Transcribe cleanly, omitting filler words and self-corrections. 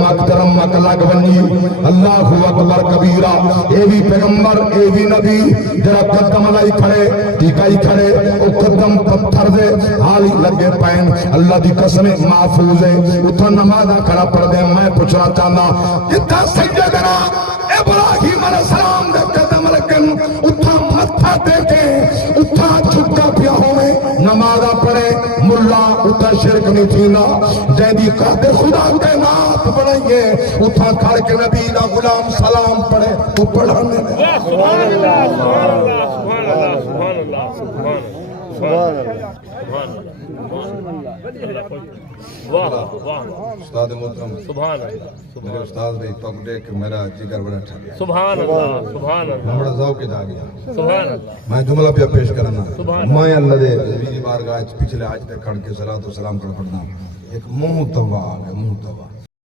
مک درم مک لگ بنی اللہ اکبر کبیرہ اے بھی پیغمبر اے بھی نبی جرا قدم لائی کھڑے ٹیکائی کھڑے او قدم پتھر دے حالی لگے پین اللہ دی قسم محفوظ ہے اتھا نمازہ کھڑا پڑھ دے میں پوچھنا چاہنا کتا سیدنا ابراہیم علیہ السلام دے قدم لگن اتھا متھا دیکھے اتھا چھکا پیا ہوئے نمازہ پڑھے ملا اتھا شرک نہیں تھینا جیدی قادر خدا کے نات بڑھائیے اتھا کھڑ کے نبی دا غلام سلام پڑھے تو پڑھانے میں سبحان اللہ سبحان اللہ سبحان اللہ سبحان اللہ سبحان اللہ سبحان اللہ واہ واہ استاد محترم سبحان اللہ میرے استاد بھائی تو دیکھ کے میرا جگر بڑا ٹھا گیا سبحان اللہ سبحان اللہ بڑا ذوق جا گیا سبحان اللہ میں جملہ پہ پیش کرنا میں اللہ دے نبی دی بارگاہ پچھلے آج تک کھڑ کے صلاۃ و سلام کر پڑھنا ایک منہ توا ہے منہ توا